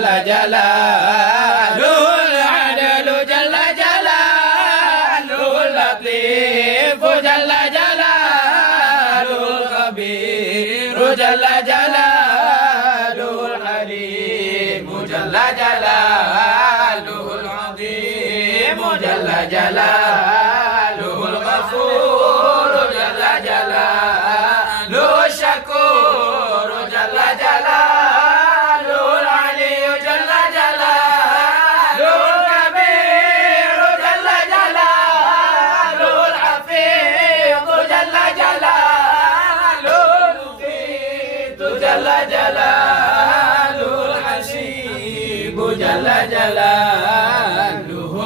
جل جلاله العدل جل جلاله اللطيف جل جلاله الخبير جل جلاله الحليم جل جلاله العظيم جل جلاله الغفور جل جلاله الشكور جل جلاله العلي جل جلاله الكبير جل جلاله الحفيظ جل جلاله المقيت جل جلاله الحسيب جل جلاله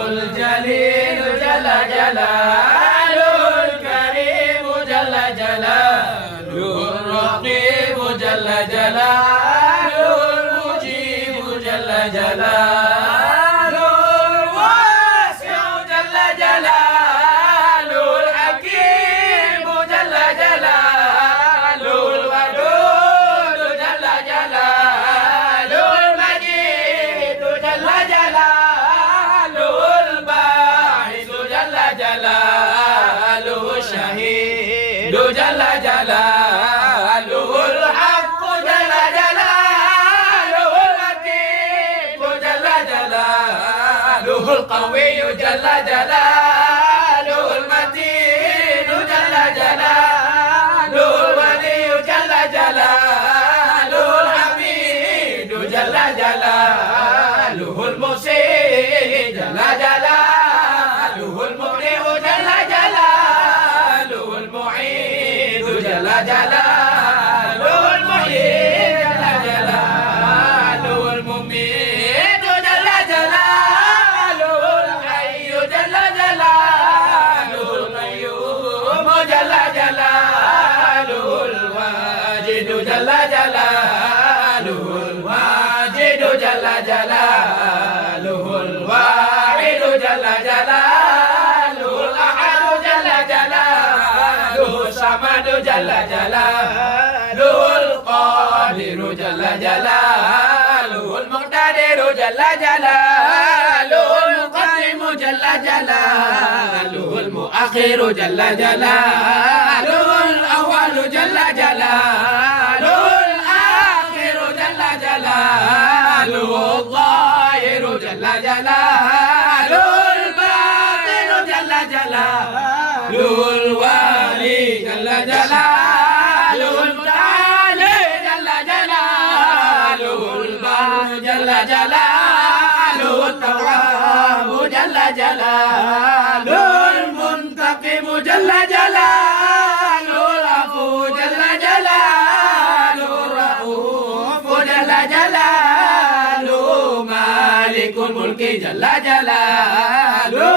الجليل جل جلاله الكريم جل جلاله الرقيب جل جلاله المجيب جل جلاله الواسع جل جلاله الحكيم جل جلاله الودود جل جلاله المجيد جل جلاله الباعث جل جلاله الشهيد جل جلاله الحق جل جلاله اللطيف جل جلاله القوي جل جلاله المتين جل جلاله الولي جل جلاله الحميد جل جلاله المسيء جل جلاله المبدئ جل جلاله المعيد جل جلاله المحيي جل جلاله المميت جل جلاله الحي جل جلاله القيوم جل جلاله الواجد جل جلاله الواجد جل جلاله الواحد جل جلاله الأحد جل جلاله الصمد جل جلاله القادر جل جلاله المقتدر جل جلاله المقدم جل جلاله المؤخر جل جلاله الأول جل جلاله الآخر جل جلاله الظاهر جل جلاله الباطن جل جلاله الوالي جل جلاله المتعالي جل جلاله البر جل جلاله التواب جل جلاله المنتقم جل جلاله العفو جل جلاله الرؤوف جل جلاله مالك الملك جل جلاله ذو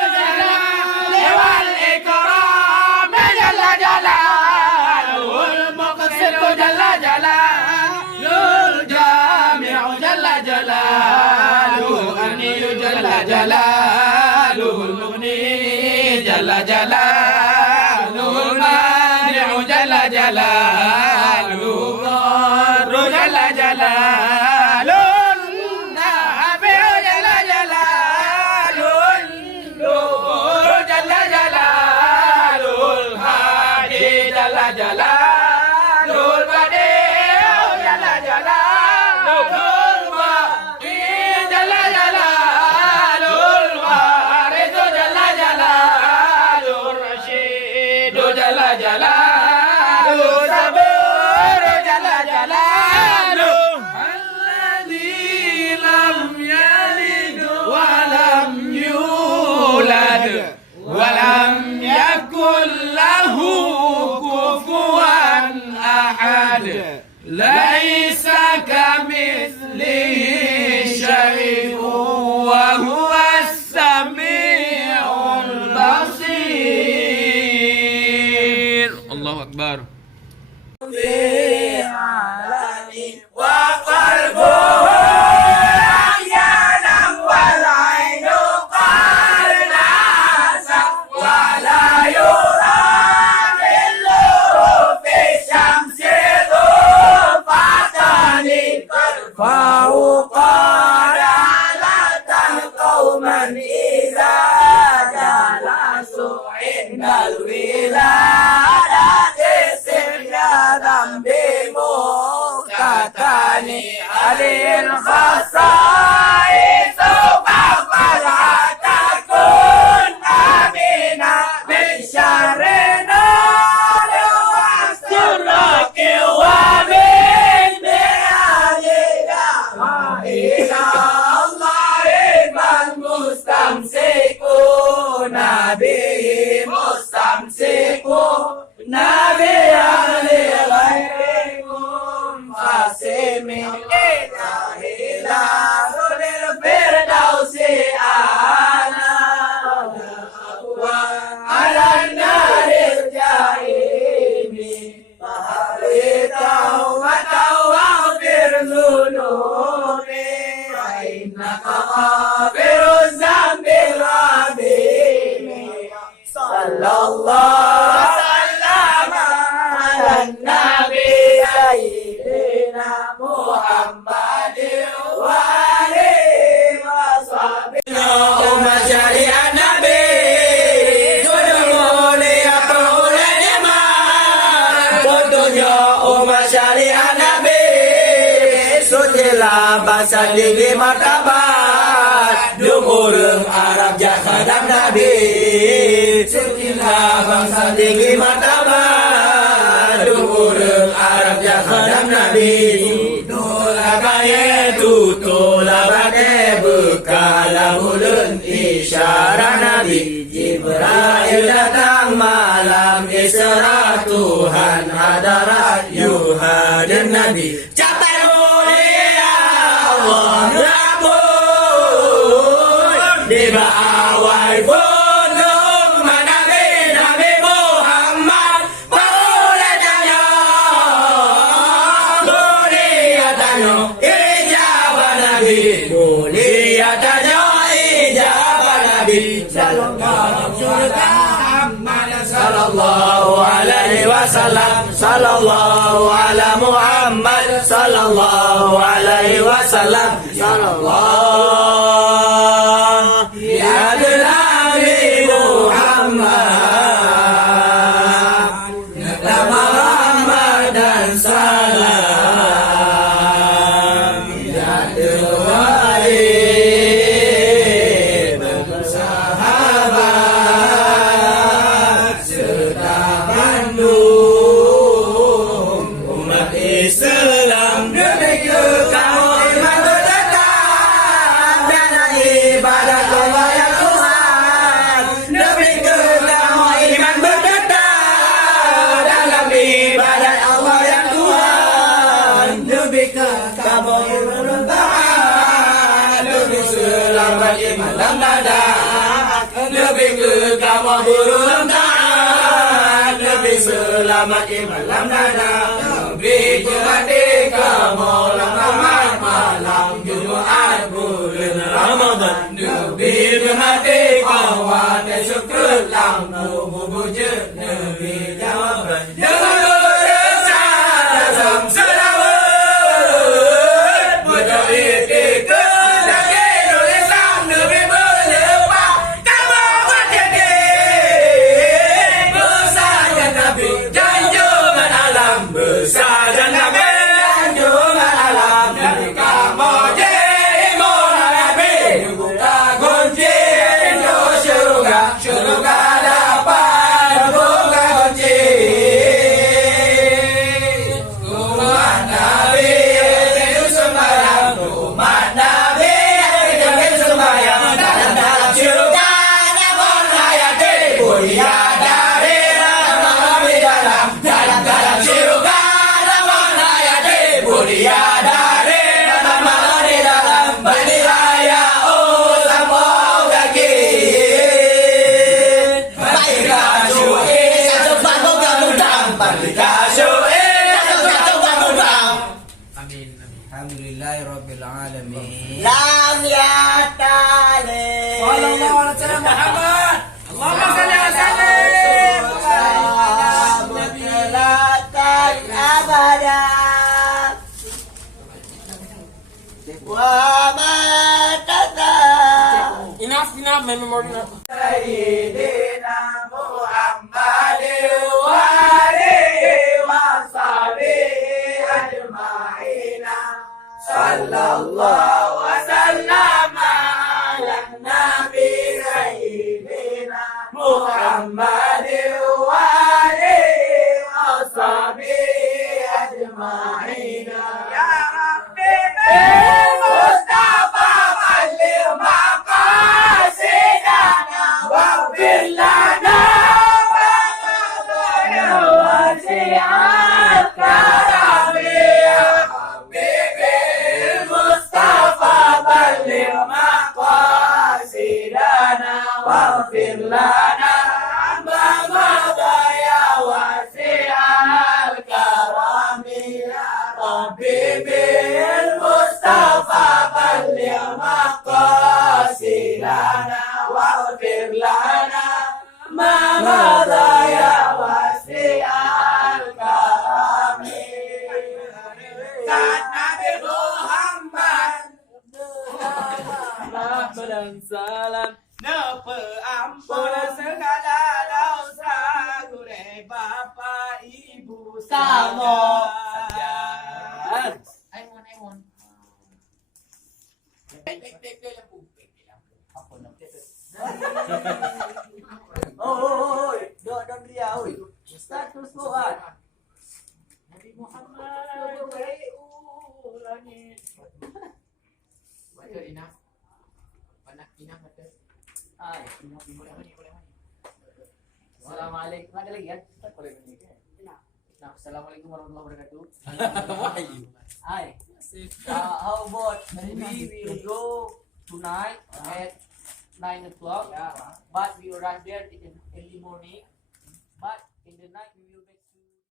الجلال والإكرام جل جلاله المقسط جل جلاله الجامع جل جلاله الغني جل جلاله المغني جل جلاله المانع جل جلاله الضار جل جلاله النافع جل جلاله النور جل جلاله الهادي جل جلاله البديع جل جلاله الباقي جل جلاله الوارث جل جلاله الرشيد جل جلاله الصبور جل جلاله الذي لم يلد ولم يولد ولم يكن له كفوا أحد ليس كمثله شيء وهو السميع البصير. الله أكبر. وقلبه أحيانا والعين قد ناسى ولا يرى ظله في الشمس ذو فتن ترفع هذه الخصائص فقد تكون آمنة من شر النار والسرك ومن بلاد إلى الله المستمسكون به مستمسكون بأهل غيركم قاسمين إلى ذل الفردوس أعلى على النار الجحيم فهريته وتوفر ذنوبي فإنك غافر الذنب الرحيم صلى الله وسلم على النبي سيدنا محمد وآله وصحبه اللهم صل على النبي قدموا لي قول الإيمان قدموا اللهم صل على النبي sutilah bahasa tinggi martabat Dumurung Arab Khadam Nabi sutilah bangsa tinggi martabat Dumurung Arab Khadam Nabi Tulah baye tutulah bagai bekalah ulun isyarat Nabi Jibril datang malam Isra Tuhan hadarat yuhadir Nabi capai mulia Allah Rabbul di bawah pondok Nabi Nabi Muhammad mulianya mulianya ijabah Nabi mulianya ijabah Nabi sallallahu alaihi wasallam sallallahu ala Muhammad sallallahu alaihi wasallam sallallahu ya Nabi Muhammad ya Muhammad dan salam ya Tuhan Islam demi kamu iman bertetap dan ibadat Allah yang Tuhan demi kamu iman bertetap dalam ibadat Allah yang Tuhan demi kamu iman bertetap demi selamat iman dalam dada demi kamu berulang taat demi selamat iman dalam dada Nabi Merdeka malam malam Jumat bulan Ramadan Nabi Merdeka wajah syukur lampu wujud Nabi jawaban dengan bersama selawat berdiri ke negeri Islam Nabi melepas kamu wajah bersama Nabi janjungan alam bersama Nabi janjungan alam Nabi kamu jemur Nabi buka kunci pintu syurga syurga dapat buka kunci umat Nabi itu sembahyang umat Nabi itu sembahyang dalam syurga namun hayati mulia dari Nabi dalam syurga namun hayati mulia dari Nabi dalam bani raya sama kaki baiklah syuhi satu bangun gamudang baiklah syuhi satu gamudang amin alhamdulillahirabbil alamin lam yatali sallallahu alaihi wasallam Muhammad Allahumma salli ala sayyidina abada wa ma tata enough memory Sayyidina Muhammad wa alihi wa sahbihi ajma'ina Samo. Aimon. Oh, don't dia, oi. Start terus buat. Nabi Muhammad langit. Baca Ina. Panak Ina baca. Ay, Boleh mani. Assalamualaikum. Ada lagi kan? Boleh mani ke? Nah, Assalamualaikum warahmatullahi wabarakatuh. Why? Hi. How about we will go tonight at 9 o'clock, but we will arrive there in the early morning. But in the night we will make